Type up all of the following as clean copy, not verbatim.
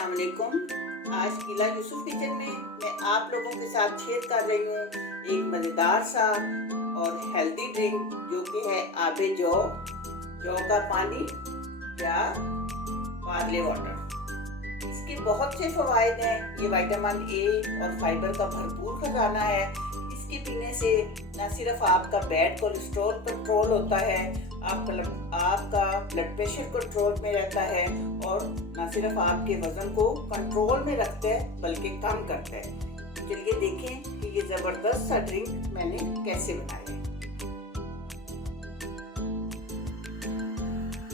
अस्सलाम वालेकुम। आज किला यूसुफ किचन में मैं आप लोगों के साथ शेयर कर रही हूँ एक मज़ेदार सा और हेल्दी ड्रिंक जो कि है आबे जौ, जौ का पानी या पार्ले वाटर। इसके बहुत से फ़वाइद हैं। ये विटामिन ए और फाइबर का भरपूर खजाना है। इसके पीने से न सिर्फ आपका बैड कोलेस्ट्रॉल कंट्रोल होता है, आपका ब्लड प्रेशर कंट्रोल में रहता है और न सिर्फ आपके वजन को कंट्रोल में रखता है बल्कि कम करता है। चलिए देखें कि ये ज़बरदस्त सा ड्रिंक मैंने कैसे बनाया है।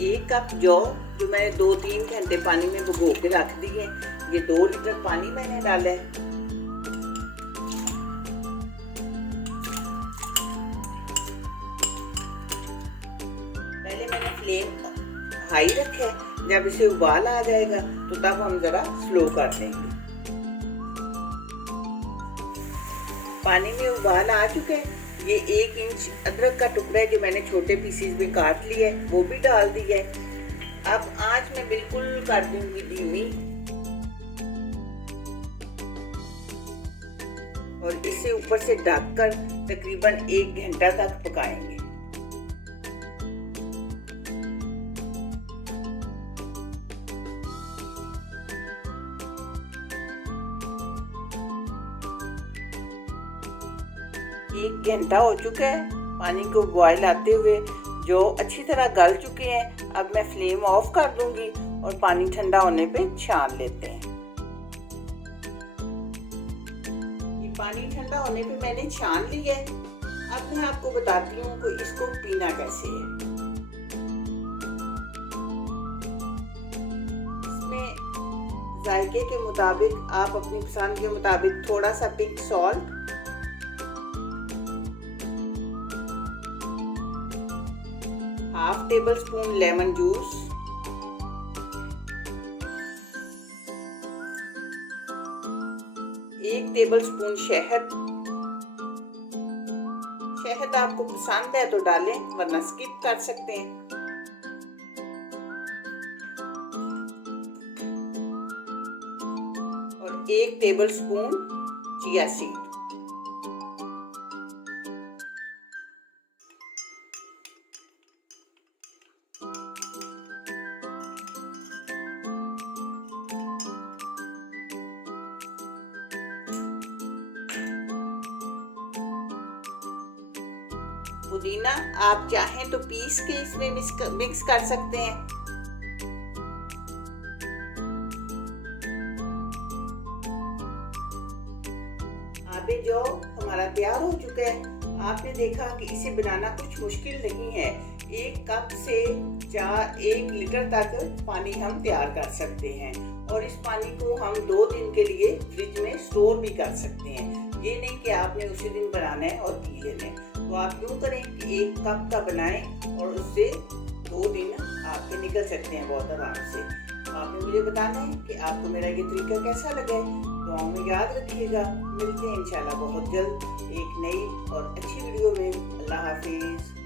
1 कप जौ जो मैंने 2-3 घंटे पानी में भिगो के रख दी है। ये 2 लीटर पानी मैंने डाला है। पहले मैंने फ्लेम हाई रखा है। जब इसे उबाल आ जाएगा तो तब हम जरा स्लो कर देंगे। पानी में उबाल आ चुके हैं। ये 1 इंच अदरक का टुकड़ा है जो मैंने छोटे पीसेस में काट लिया है, वो भी डाल दिया है। अब आंच मैं बिल्कुल कर दूंगी धीमी और इसे ऊपर से ढककर तकरीबन 1 घंटा तक पकाएंगे। एक घंटा हो चुका है पानी को बॉयल आते हुए। जो अच्छी तरह गल चुके हैं। अब मैं फ्लेम ऑफ कर दूंगी और पानी ठंडा होने पे छान लेते हैं। ये पानी ठंडा होने पे मैंने छान लिया है। अब मैं आपको बताती हूँ कि इसको पीना कैसे है। इसमें जायके के मुताबिक आप अपनी पसंद के मुताबिक थोड़ा सा pink salt, half table spoon lemon juice, एक टेबल स्पून शहद। शहद आपको पसंद है तो डालें वरना स्किप कर सकते हैं। और 1 टेबल स्पून चिया सीड। पुदीना आप चाहें तो पीस के इसमें मिक्स कर सकते हैं। आबे जौ हमारा तैयार हो चुका है। आपने देखा कि इसे बनाना कुछ मुश्किल नहीं है। 1 कप से 1 लीटर तक पानी हम तैयार कर सकते हैं और इस पानी को हम 2 दिन के लिए फ्रिज में स्टोर भी कर सकते हैं। ये नहीं कि आपने उसी दिन बनाना है और पी लेना है। तो आप यूँ करें कि 1 कप का बनाएं और उससे 2 दिन आपके निकल सकते हैं बहुत आराम से। आपने मुझे बताना है कि आपको मेरा ये तरीका कैसा लगा। दुआओं में याद रखिएगा। मिलते हैं इंशाल्लाह बहुत जल्द एक नई और अच्छी वीडियो में। अल्लाह हाफिज़।